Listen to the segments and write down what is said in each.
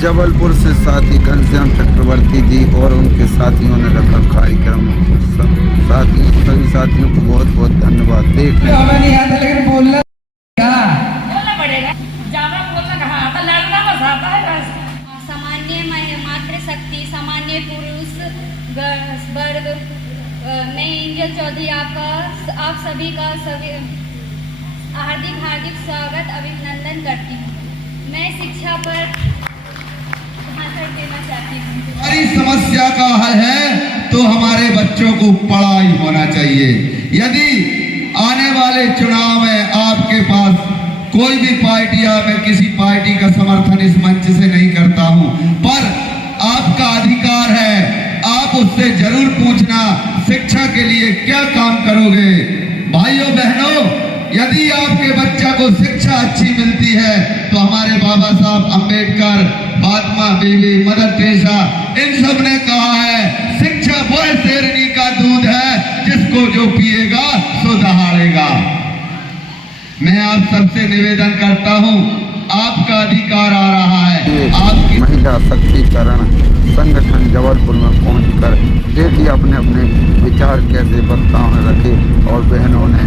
जबलपुर से साथी घनश्याम चक्रवर्ती जी और उनके साथियों ने रखा कार्यक्रम। सभी साथियों को बहुत बहुत धन्यवाद। देखने हमें नहीं आता लेकिन बोलना पड़ेगा। ज्यादा बोलना कहाँ आता, लड़ना बस आता है बस। सामान्य मातृशक्ति, सामान्य पुरुष वर्ग, मैं एंजल चौधरी आप सभी का हार्दिक स्वागत अभिनंदन करती हूँ। मैं शिक्षा पर भाषण देना चाहती हूँ। हमारी समस्या का हल है तो हमारे बच्चों को पढ़ाई होना चाहिए। यदि आने वाले चुनाव में आपके पास कोई भी पार्टी या मैं किसी पार्टी का समर्थन इस मंच से नहीं करता हूं, पर आपका अधिकार है, आप उससे जरूर पूछना शिक्षा के लिए क्या काम करोगे। भाइयों बहनों, यदि आपके बच्चा को शिक्षा अच्छी मिलती है तो हमारे बाबा साहब अंबेडकर, महात्मा बीबी, मदर टेरेसा, इन सब ने कहा है शिक्षा वो शेरनी का दूध है जिसको जो पिएगा सो दहाड़ेगा। मैं आप सबसे निवेदन करता हूं, आपका अधिकार आ रहा है। आपकी महिला शक्तिकरण संगठन जबलपुर में पहुंचकर देखिए अपने अपने विचार कैसे वक्ताओं ने रखे और बहनों ने,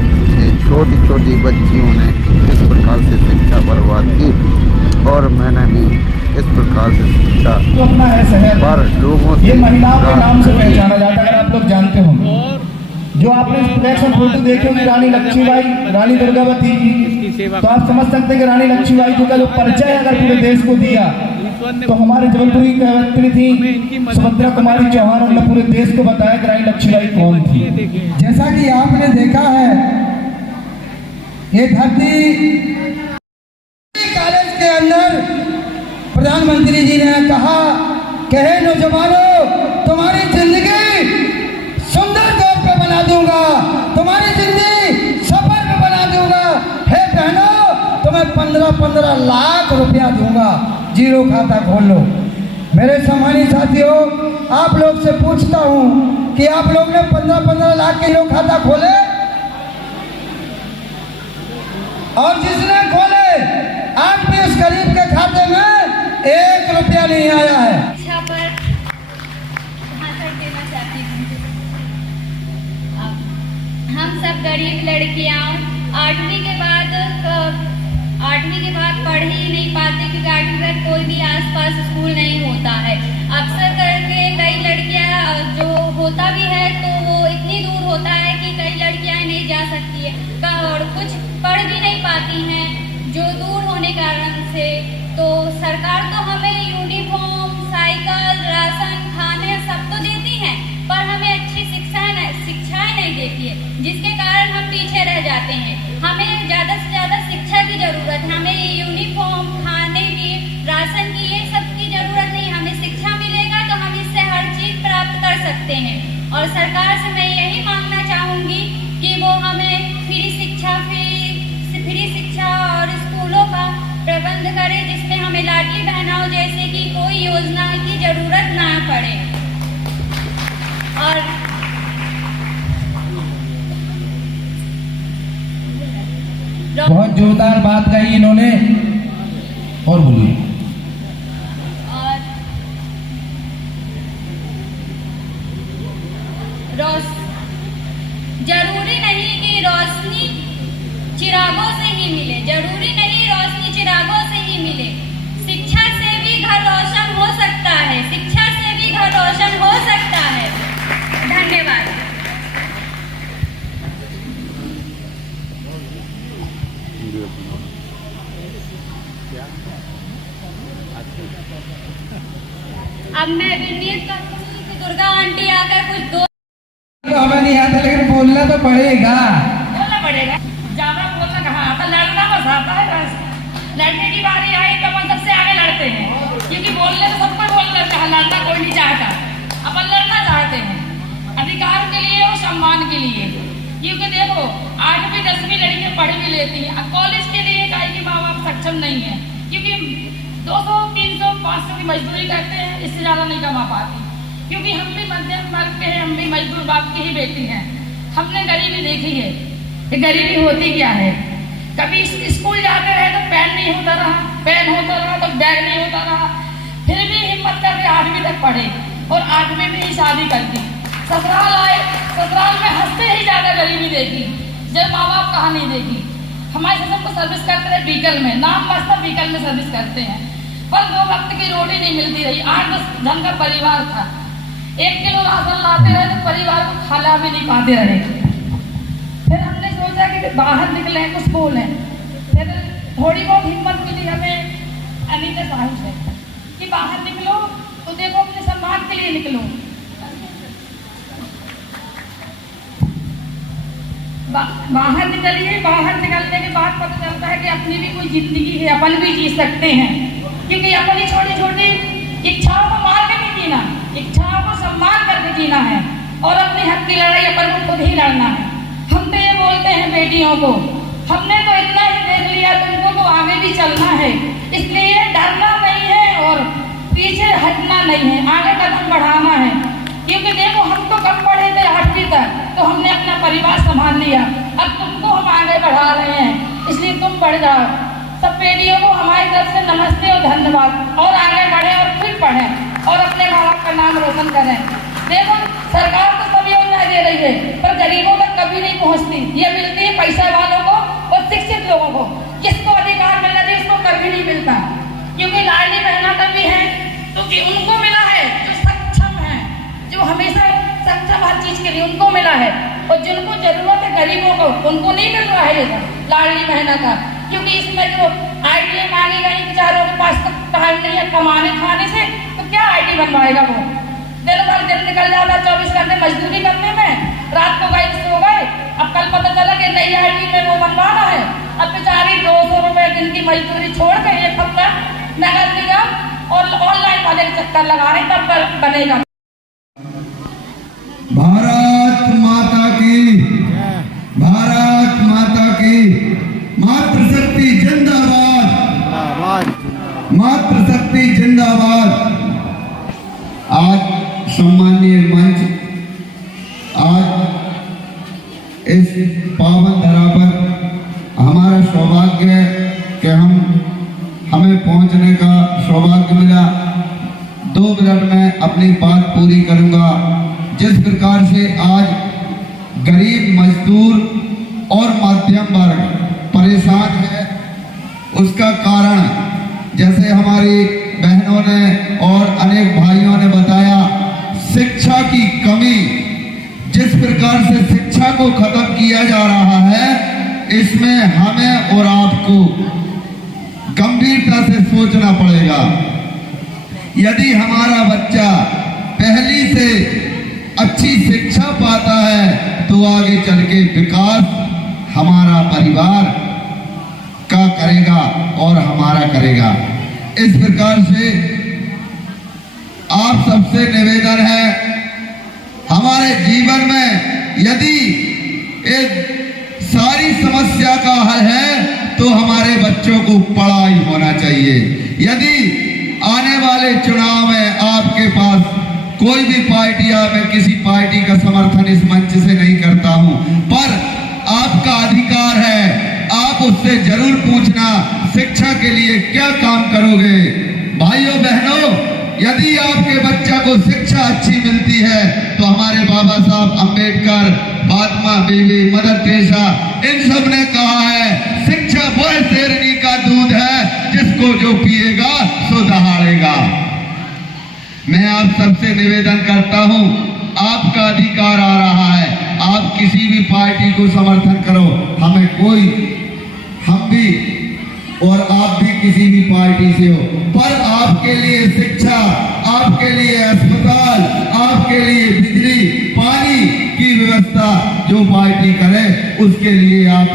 छोटी छोटी बच्चियों ने इस प्रकार से शिक्षा बर्बाद की और मैंने भी इस प्रकार से शिक्षा तो अपना है शहर पर लोगों से ये महिलाओं के नाम से पहचाना जाता है। अगर आप लोग जानते होंगे, जो आपने प्रोडक्शन फोटो देखे होंगे रानी लक्ष्मीबाई, रानी दुर्गावती जी, तो आप समझ सकते हैं कि रानी लक्ष्मीबाई जी का जो परिचय अगर पूरे देश को दिया तो हमारे जबलपुर की कवयित्री थी सुभद्रा कुमारी चौहान, उन्होंने पूरे देश को बताया कि रानी लक्ष्मीबाई कौन थी। जैसा कि आपने देखा है, ये धरती कॉलेज के अंदर प्रधानमंत्री जी ने कहा कि हे नौजवानों, तुम्हारी जिंदगी सुंदर तौर पे बना दूंगा, तुम्हारी जिंदगी सफल में बना दूंगा। हे बहनों, तुम्हें 15-15 लाख रुपया दूंगा, जीरो खाता खोल लो। मेरे सम्मानित साथियों, आप लोग से पूछता हूं कि आप लोग ने 15-15 लाख के लोग खाता खोले? और जिसने खोले आज भी उस गरीब के खाते में 1 रुपया नहीं आया है। शिक्षा पर भाषण देना चाहती हूँ। हम सब गरीब लड़कियां 8वीं के बाद पढ़ ही नहीं पाते क्योंकि 8वीं तक कोई भी आसपास स्कूल नहीं होता है। अक्सर करके कई लड़कियां जो होता भी है तो वो इतनी दूर होता है कि कई लड़कियां नहीं जा सकती है और कुछ पढ़ भी नहीं पाती हैं जो दूर होने के कारण से। तो सरकार तो हमें यूनिफॉर्म, साइकिल, राशन, खाने सब तो देती है, पर हमें अच्छी शिक्षाएं नहीं देती है, जिसके कारण हम पीछे रह जाते हैं। हमें ज़्यादा से ज़्यादा शिक्षा की जरूरत है। हमें यूनिफॉर्म, खाने की, राशन की, ये सब की जरूरत नहीं। हमें शिक्षा मिलेगा तो हम इससे हर चीज़ प्राप्त कर सकते हैं। और सरकार से मैं यही मांगना चाहूँगी कि वो हमें फ्री शिक्षा और स्कूलों का प्रबंध करे, जिसमें हमें लाडली बहनों जैसे कि कोई योजना की जरूरत ना पड़े। और बहुत जोरदार बात कही इन्होंने, और बोलिए। जरूरी नहीं कि रोशनी चिरागों से ही मिले, जरूरी नहीं रोशनी चिरागों से ही मिले। शिक्षा से भी घर रोशन हो सकता है, शिक्षा से भी घर रोशन हो सकता है। धन्यवाद। अब मैं विनीत करूंगी कि दुर्गा आंटी आकर कुछ दो। हमें नहीं आता लेकिन बोलना तो पड़ेगा। ज्यादा बोलना कहाँ आता, लड़ना बस आता है बस। लड़ने की बारी आई तो अपन सबसे आगे लड़ते हैं, क्योंकि बोलने तो सबको बोलना चाहता, लड़ना कोई नहीं चाहता, अपन लड़ना चाहते हैं अधिकार के लिए और सम्मान के लिए। क्योंकि देखो 8वीं 10वीं लड़कियां पढ़ भी लेती हैं, अब कॉलेज के लिए काहे कि माँ बाप सक्षम नहीं है, क्योंकि 200, 300, 500 की मजदूरी करते हैं, इससे ज्यादा नहीं कमा पाती। क्योंकि हम भी मध्यम वर्ग के हैं, हम भी मजदूर बाप की ही बेटी हैं, हमने गरीबी देखी है। ये गरीबी होती क्या है? कभी स्कूल जाते रहे तो पेन नहीं होता रहा, पेन होता रहा तो बैग नहीं होता रहा, 8वीं तक पढ़े और 8वीं में ही शादी कर दी। ससुराल आए, ससुराल में हंसते ही ज्यादा गरीबी देखी, जब माँ बाप कहा नहीं देखी। हमारे ससुर को सर्विस करते रहे व्हीकल में, नाम वास्ता व्हीकल में सर्विस करते हैं, पर 2 वक्त की रोटी नहीं मिलती रही। 8-10 जन का परिवार था, 1 किलो राशन लाते रहे तो परिवार को खाना भी नहीं पाते रहे। फिर हमने सोचा कि बाहर निकले, कुछ बोले। फिर थोड़ी बहुत हिम्मत मिली हमें अनीता साहब से कि बाहर निकलो तो देखो अपने सम्मान के लिए निकलो। बाहर निकलिए, बाहर निकलने के बाद पता चलता है कि अपनी भी कोई जिंदगी है, अपन भी जी सकते हैं, क्योंकि अपनी छोटी छोटी इच्छाओं को मार के नहीं जीना, इच्छाओं को सम्मान करके जीना है और अपनी हक की लड़ाई अपन को खुद ही लड़ना है। हम तो ये बोलते हैं बेटियों को, हमने तो इतना ही देख लिया, तुमको तो आगे भी चलना है, इसलिए डरना नहीं है और पीछे हटना नहीं है, आगे कदम बढ़ाना है। क्योंकि देखो हम तो कम पढ़े थे 8वीं तक, तो हमने अपना परिवार संभाल लिया, अब तुमको हम आगे बढ़ा रहे हैं, इसलिए तुम बढ़ जाओ। सब बेटियों को हमारी तरफ से नमस्ते और धन्यवाद, और आगे बढ़े और फिर पढ़ें और अपने माँ बाप का नाम रोशन करें। देखो सरकार तो सब योजनाएं दे रही है, पर गरीबों तक कभी नहीं पहुँचती। ये मिलती है पैसा वालों को और शिक्षित लोगों को, जिसको अधिकार मिलना चाहिए उसको कभी नहीं मिलता। क्योंकि लाडली बहना तभी है क्योंकि उनको मिला है जो सक्षम है, जो हमेशा सक्षम हर चीज के लिए उनको मिला है, और जिनको जरूरत है गरीबों को उनको नहीं मिल रहा है लाडली बहना का। क्योंकि इसमें जो आईडी मांगी गई, बेचारों के पास तो टाइम नहीं है कमाने खाने से, तो क्या आईडी बनवाएगा वो? दिन भर दिन निकल जाता 24 घंटे मजदूरी करने में, रात को गए सो गए, अब कल पता चला कि नई आईडी में वो बनवाना है, अब बेचारी 200 रुपए दिन की मजदूरी छोड़ के 1 हफ्ता नगर निगम और ऑनलाइन वाले चक्कर लगा रहे, तब बनेगा। भारत माता की, भारत माता की, मातृशक्ति जिंदाबाद, मातृशक्ति जिंदाबाद। आज सम्मानीय मंच, आज इस पावन धरा पर हमारा सौभाग्य है कि हमें पहुंचने का सौभाग्य मिला। 2 मिनट में अपनी बात पूरी करूंगा। जिस प्रकार से आज गरीब मजदूर और मध्यम वर्ग परेशान है, उसका कारण जैसे हमारी बहनों ने और अनेक भाइयों ने बताया, शिक्षा की कमी। जिस प्रकार से शिक्षा को खत्म किया जा रहा है, इसमें हमें और आपको गंभीरता से सोचना पड़ेगा। यदि हमारा बच्चा पहली से अच्छी शिक्षा पाता है तो आगे चल के विकास हमारा परिवार का करेगा और हमारा करेगा। इस प्रकार से आप सबसे निवेदन है, हमारे जीवन में यदि एक सारी समस्या का हल है तो हमारे बच्चों को पढ़ाई होना चाहिए। यदि आने वाले चुनाव में आपके पास कोई भी पार्टी, मैं किसी पार्टी का समर्थन इस मंच से नहीं करता हूं, पर आपका अधिकार है, आप उससे जरूर पूछना शिक्षा के लिए क्या काम करोगे। भाइयों बहनों, यदि आपके बच्चा को शिक्षा अच्छी मिलती है तो हमारे बाबा साहब अंबेडकर, महात्मा बीबी, मदर टेरेसा, इन सब ने कहा है, शिक्षा वह शेरनी का दूध है जिसको जो पिएगा सो दहाड़ेगा। मैं आप सबसे निवेदन करता हूं, आपका अधिकार आ रहा है, आप किसी भी पार्टी को समर्थन करो, हम भी और आप भी किसी भी पार्टी से हो, पर आपके लिए शिक्षा, आपके लिए अस्पताल, आपके लिए बिजली पानी की व्यवस्था जो पार्टी करे उसके लिए आप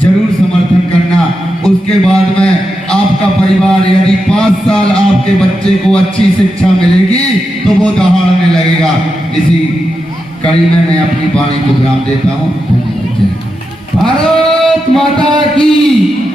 जरूर समर्थन करना। उसके बाद में आपका परिवार, यदि 5 साल आपके बच्चे को अच्छी शिक्षा मिलेगी तो वो दहाड़ने लगेगा। इसी कड़ी में मैं अपनी वाणी को विराम देता हूँ। भारत माता की।